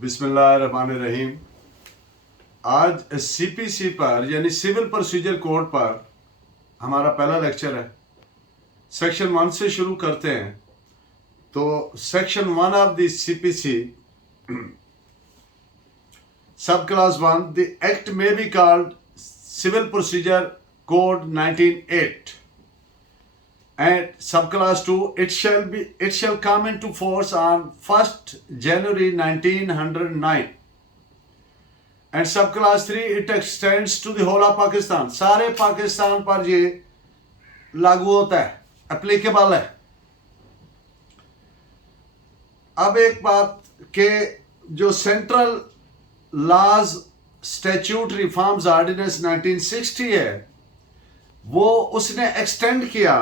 बिस्मिल्लाहिर्रहमानिर्रहीम। आज सीपीसी पर यानी सिविल प्रोसीजर कोड पर हमारा पहला लेक्चर है। सेक्शन 1 से शुरू करते हैं। तो section 1 of the CPC subclass 1, the act may be called civil procedure code 1908 and subclass 2 it shall come into force on 1st January 1909 and subclass 3 it extends to the whole of Pakistan। सारे पाकिस्तान पर ये लागू होता है, applicable है। अब एक बात के जो central laws statute reforms ordinance 1960 है वो उसने एक्सटेंड किया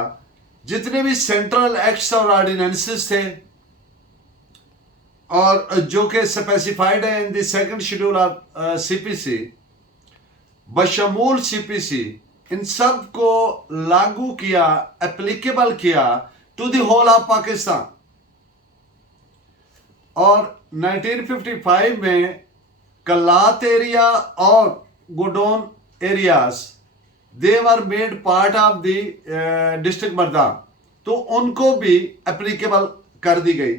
जितने भी सेंट्रल एक्ट्स और ऑर्डिनेंसेस थे और जो कि स्पेसिफाइड है in the second schedule of CPC बशमूल सीपीसी, इन सब को लागू किया, एप्लीकेबल किया to the whole of Pakistan. और 1955 में कलात एरिया और Gadoon areas they were made part of the district Mardan, तो उनको भी एप्लीकेबल कर दी गई,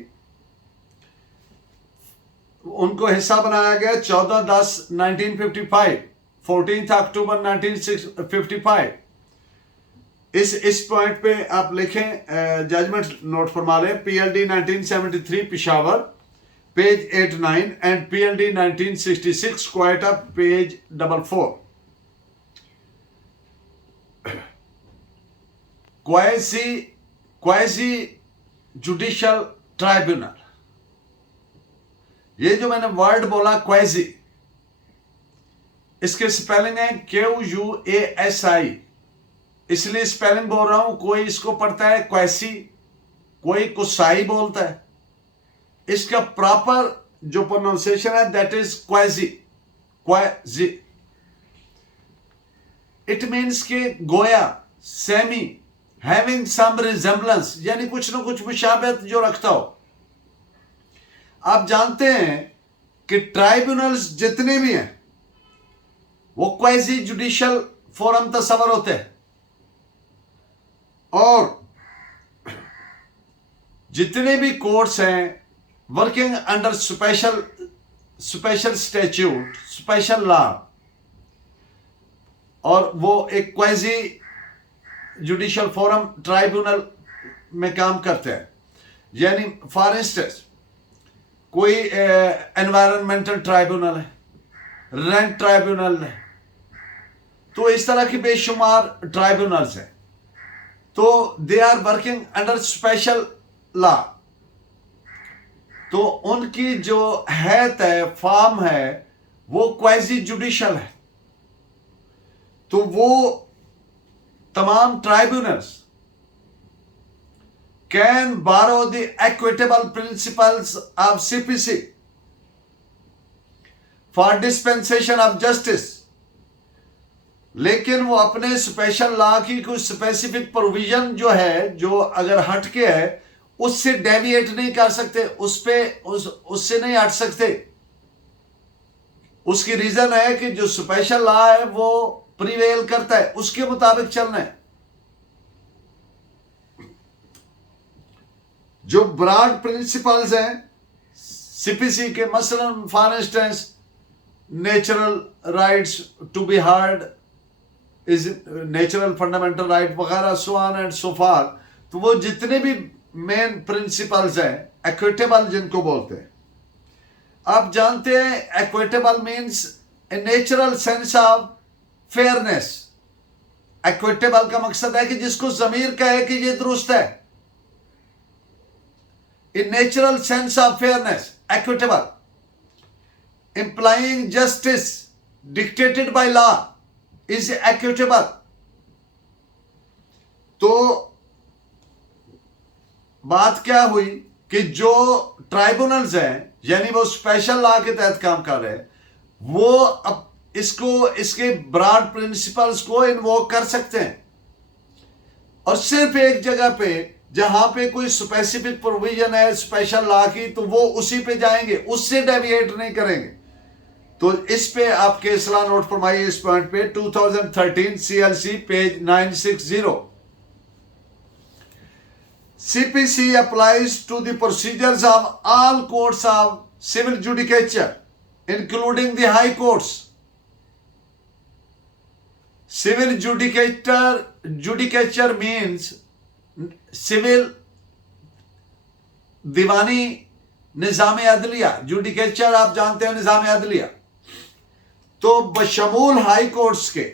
उनको हिस्सा बनाया गया 14/10/1955, 14 अक्टूबर 1955। इस पॉइंट पे आप लिखें, जजमेंट नोट फरमा लें। PLD 1973 Peshawar page 89 and PLD 1966 Quetta page 44। Quasi judicial tribunal, ये जो मैंने वर्ड बोला क्वासी, इसके स्पेलिंग है QUASI, इसलिए स्पेलिंग बोल रहा हूं। कोई इसको पढ़ता है क्वासी, कोई कुसाई बोलता है। इसका प्रॉपर जो प्रोनाउंसिएशन है that is quasi. Quasi it means के गोया, सेमी, हैविंग सम रिजेम्बलेंस, यानी कुछ ना कुछ मुशाबहत जो रखता हो। आप जानते हैं कि ट्राइब्यूनल्स जितने भी हैं वो क्वासी जुडिशियल फोरम तस्वर होते हैं, और जितने भी कोर्ट्स हैं working under special statute, special law, और वो एक क्वासी जुडिशियल फोरम ट्राइब्यूनल में काम करते हैं। यानी फॉर इंस्टेंस कोई एनवायरमेंटल ट्राइब्यूनल है, रेंट ट्राइब्यूनल है, तो इस तरह की बेशुमार ट्राइब्यूनल्स हैं, तो they are working under special law. तो उनकी जो हैत है, फॉर्म है, वो क्वासी जुडिशियल है। तो वो तमाम ट्राइब्यूनल्स कैन बारो the equitable principles of CPC for dispensation of justice, लेकिन वो अपने स्पेशल लॉ की कुछ स्पेसिफिक प्रोविजन जो है, जो अगर हटके है उससे डेविएट नहीं कर सकते, उससे नहीं हट सकते। उसकी रीजन है कि जो स्पेशल लॉ है वो प्रिवेल करता है, उसके मुताबिक चलना है। जो ब्रॉड प्रिंसिपल्स हैं सीपीसी के, मसलन for instance natural rights to be heard is natural fundamental right वगैरह, so on and so forth. तो वो जितने भी मेन प्रिंसिपल्स हैं, इक्विटेबल जिनको बोलते हैं। आप जानते हैं equitable means a natural sense of fairness. Equitable का मकसद है कि जिसको जमीर कहे कि ये दुरुस्त है। In natural sense of fairness, equitable, implying justice dictated by law is equitable। तो बात क्या हुई कि जो ट्राइब्यूनल्स हैं, यानी वो स्पेशल लॉ के तहत काम कर रहे हैं, वो अब इसके ब्रॉड प्रिंसिपल्स को इन्वोक कर सकते हैं, और सिर्फ एक जगह पे जहां पे कोई स्पेसिफिक प्रोविजन है स्पेशल लॉ की, तो वो उसी पे जाएंगे, उससे डेविएट नहीं करेंगे। तो इस पे आप केस लॉ नोट फरमाइए इस पॉइंट पे, 2013 CLC page 960। CPC applies to the procedures of all courts of civil judicature, including the high courts. Civil judicature means civil दीवानी निज़ाम अदलिया। जुडिकेचर आप जानते हैं निज़ाम अदलिया, तो बशमूल हाई कोर्ट्स के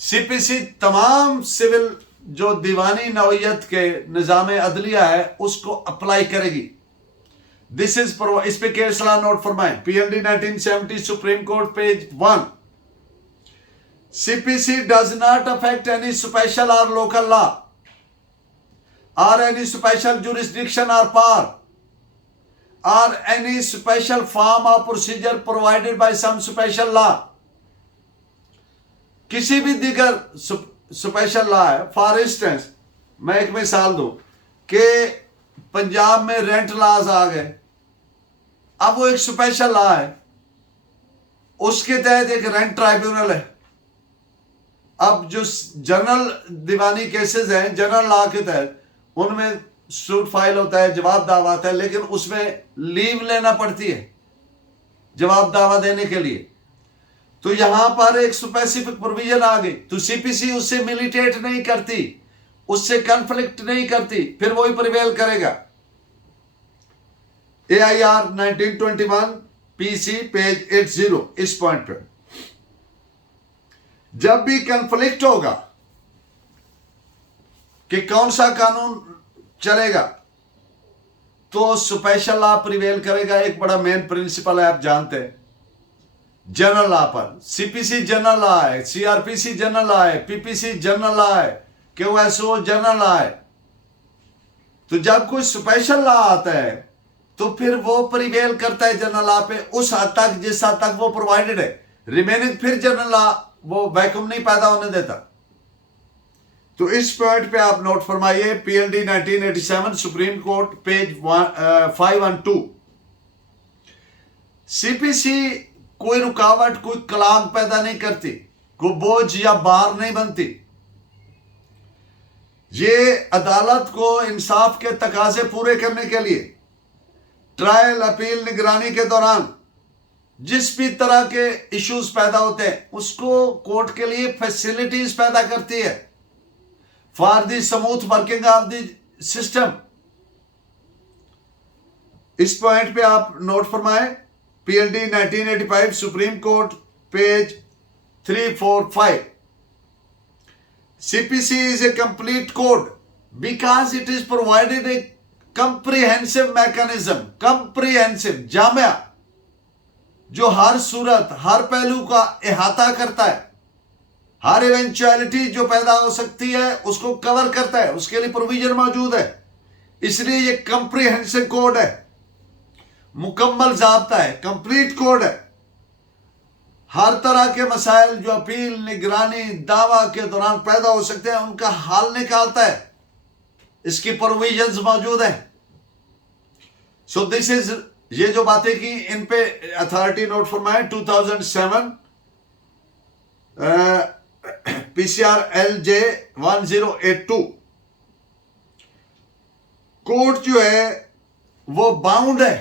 CPC तमाम सिविल जो दीवानी नौयत के निज़ाम अदलिया है उसको अप्लाई करेगी। दिस इज इस पे केस लॉ नोट फरमाएं, PLD 1970 supreme court page 1। CPC does not affect any special or local law or any special jurisdiction or power or any special form of procedure provided by some special law। किसी भी दिगर special law है। For instance मैं एक मिसाल दूं कि पंजाब में rent laws आ गए, अब वो एक स्पेशल लॉ है, उसके तहत एक रेंट ट्राइब्यूनल है। अब जो जनरल दीवानी केसेस हैं जनरल लॉ के तहत, उनमें सूट फाइल होता है, जवाब दावा आता है, लेकिन उसमें लीव लेना पड़ती है जवाब दावा देने के लिए। तो यहां पर एक स्पेसिफिक प्रोविजन आ गई, तो CPC उससे मिलिटेट नहीं करती, उससे कॉन्फ्लिक्ट नहीं करती, फिर वही प्रिवेल करेगा। AIR 1921 PC पेज 80 इस पॉइंट पे जब भी कॉन्फ्लिक्ट होगा कि कौन सा कानून चलेगा, तो स्पेशल लॉ प्रिवेल करेगा। एक बड़ा मेन प्रिंसिपल है, आप जानते हैं, जनरल लॉ पर CPC जनरल लॉ है, CRPC जनरल लॉ है, PPC जनरल लॉ है, QSO जनरल लॉ है। तो जब कोई स्पेशल लॉ आता है तो फिर वो प्रिवेल करता है जनरल लॉ पे उस हद तक जिस हद तक वो प्रोवाइडेड है। रिमेनिंग फिर जनरल लॉ वो वैक्यूम नहीं पैदा होने देता। तो इस पॉइंट पे आप नोट फरमाइए, PLD 1987 supreme court page 512। CPC कोई रुकावट, कोई क्लॉग पैदा नहीं करती, कोई बोझ या बार नहीं बनती। ये अदालत को इंसाफ के तकाजे पूरे करने के लिए ट्रायल, अपील, निगरानी के दौरान जिस भी तरह के इश्यूज पैदा होते हैं उसको कोर्ट के लिए फैसिलिटीज पैदा करती है for the smooth working of the system. इस पॉइंट पे आप नोट फरमाएं, PLD 1985 supreme court page 345। CPC is a complete code because it is provided a comprehensive mechanism, comprehensive Jamia, जो हर सूरत हर पहलू का इहाता करता है, हर इवेंचुअलिटी जो पैदा हो सकती है उसको कवर करता है, उसके लिए प्रोविजन मौजूद है। इसलिए ये कंप्रीहेंसिव कोड है, मुकम्मल ज़ाब्ता है, कंप्लीट कोड है। हर तरह के मसाइल जो अपील, निगरानी, दावा के दौरान पैदा हो सकते हैं उनका हल निकालता है, इसकी प्रोविजंस मौजूद है। सो दिस इज, ये जो बातें की इन पे अथॉरिटी नोट फरमाए, 2007 PCR LJ 1082। कोर्ट जो है वो बाउंड है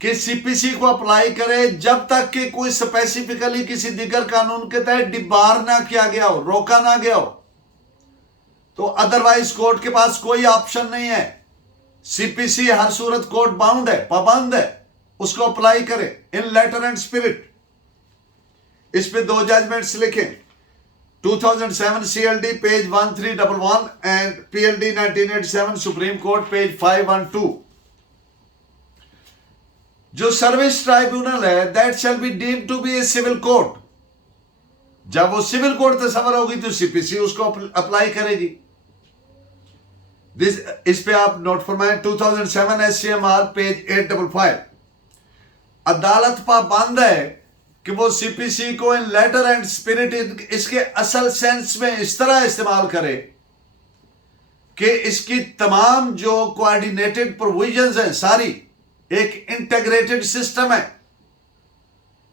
कि CPC को अप्लाई करे जब तक कि कोई स्पेसिफिकली किसी दिगर कानून के तहत डिबार ना किया गया हो, रोका ना गया हो। तो अदरवाइज कोर्ट के पास कोई ऑप्शन नहीं है। CPC हर सूरत कोर्ट बाउंड है, पाबंद है, उसको अप्लाई करे इन लेटर एंड स्पिरिट। इस पे 2 जजमेंट्स लिखें, 2007 CLD page 1311 and PLD 1987 supreme court page 512। जो सर्विस ट्राइब्यूनल है that shall be deemed to be a civil court. जब वो सिविल कोर्ट तस्वर होगी तो CPC उसको अप्लाई करेगी। इस पे आप नोट फरमाएं, 2007 SCMR पेज 855। अदालत पाबंद है कि वो CPC को इन लेटर एंड स्पिरिट इसके असल सेंस में इस तरह इस्तेमाल करे कि इसकी तमाम जो कोऑर्डिनेटेड प्रोविजंस हैं सारी एक इंटीग्रेटेड सिस्टम है,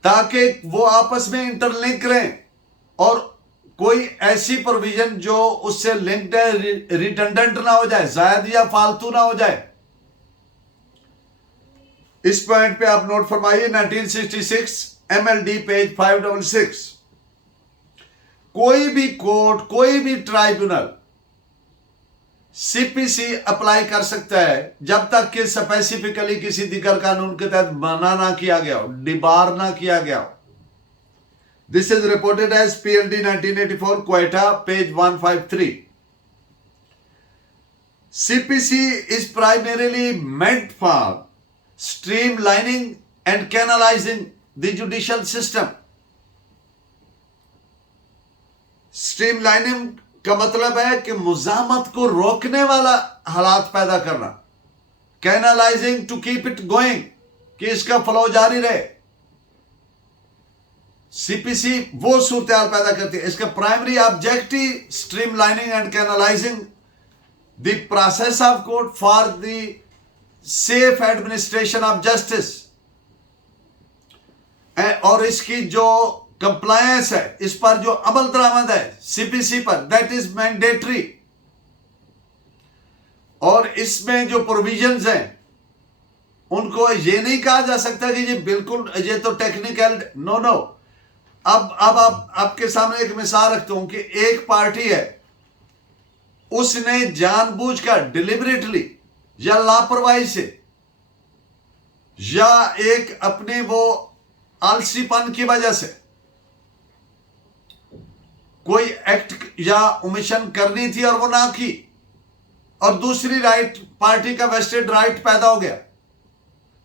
ताकि वो आपस में इंटरलिंक रहें और कोई ऐसी प्रोविजन जो उससे लिंक्ड है रिडंडेंट ना हो जाए, जायद या फालतू ना हो जाए। इस पॉइंट पे आप नोट फरमाइए 1966 MLD पेज 566। कोई भी कोर्ट, कोई भी ट्राइब्यूनल सीपीसी अप्लाई कर सकता है जब तक कि स्पेसिफिकली किसी दिगर कानून के तहत मना ना किया गया हो, डिबार ना किया गया हो। This is reported as PLD 1984 Quetta page 153। CPC is primarily meant for streamlining and canalizing the judicial system. Streamlining का मतलब है कि मुजामत को रोकने वाला हालात पैदा करना, कैनालाइजिंग टू कीप इट गोइंग, कि इसका फ्लो जारी रहे। सीपीसी वो सूरत पैदा करती है। इसका primary objective streamlining and canalising the process of court for the safe administration of justice, और इसकी जो कंप्लायंस है, इस पर जो अमल दरामद है सीपीसी पर, दैट इज मैंडेटरी। और इसमें जो प्रोविजंस हैं उनको ये नहीं कहा जा सकता कि ये बिल्कुल ये तो टेक्निकल, नो नो। अब आपके सामने एक मिसाल रखता हूं कि एक पार्टी है, उसने जानबूझकर डिलिबरेटली या लापरवाही से या एक अपने वो आलसीपन की वजह से कोई एक्ट या ओमिशन करनी थी और वो ना की, और दूसरी राइट पार्टी का वेस्टेड राइट पैदा हो गया,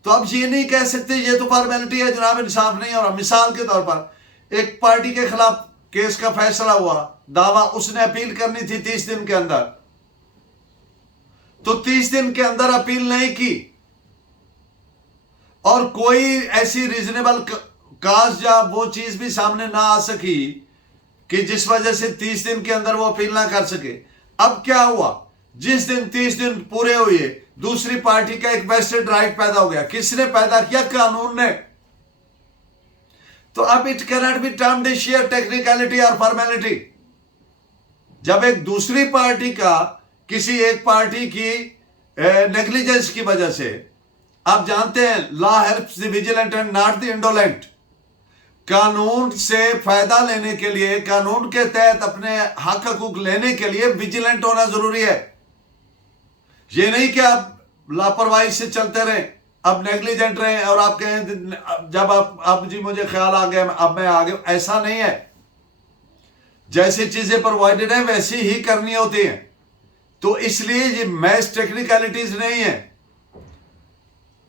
तो अब ये नहीं कह सकते ये तो फॉर्मेलिटी है जनाब, इंसाफ नहीं हो रहा। मिसाल के तौर पर एक पार्टी के खिलाफ केस का फैसला हुआ, दावा, उसने अपील करनी थी 30 दिन के अंदर, तो 30 दिन के अंदर अपील नहीं की, और कोई ऐसी रीजनेबल काज या वो चीज भी सामने ना आ सकी कि जिस वजह से 30 दिन के अंदर वो अपील ना कर सके। अब क्या हुआ, जिस दिन 30 दिन पूरे हुए, दूसरी पार्टी का एक वेस्टेड राइट पैदा हो गया। किसने पैदा किया? कानून ने। तो अब it cannot be termed share technicality और फॉर्मेलिटी। जब एक दूसरी पार्टी का किसी एक पार्टी की नेग्लिजेंस की वजह से, आप जानते हैं law helps the vigilant and not the indolent. कानून से फायदा लेने के लिए, कानून के तहत अपने हक हकूक लेने के लिए विजिलेंट होना जरूरी है। ये नहीं कि आप लापरवाही से चलते रहें, अब नेग्लिजेंट रहें और आप कहें जब आप जी मुझे ख्याल आ गया अब मैं आ गया, ऐसा नहीं है। जैसी चीजें प्रोवाइडेड है वैसी ही करनी होती है। तो इसलिए ये मैच टेक्निकलिटीज नहीं है।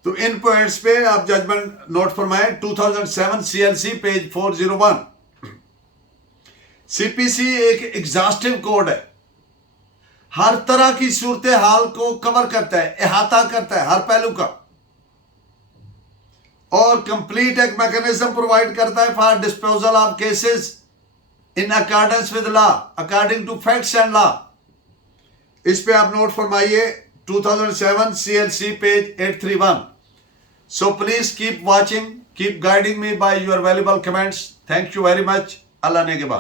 तो इन पॉइंट्स पे आप जजमेंट नोट फरमाएं। 2007 CLC पेज 401। सीपीसी एक एग्जॉस्टिव कोड है, हर तरह की सूरत हाल को कवर करता है, अहाता करता है हर पहलू का, और कंप्लीट एक मैकेनिज्म प्रोवाइड करता है for disposal of cases in accordance with law, according to facts and law. इस पे आप नोट फरमाइए 2007 CLC page 831। So please keep watching, keep guiding me by your valuable comments. Thank you very much. Allah ne ke baad.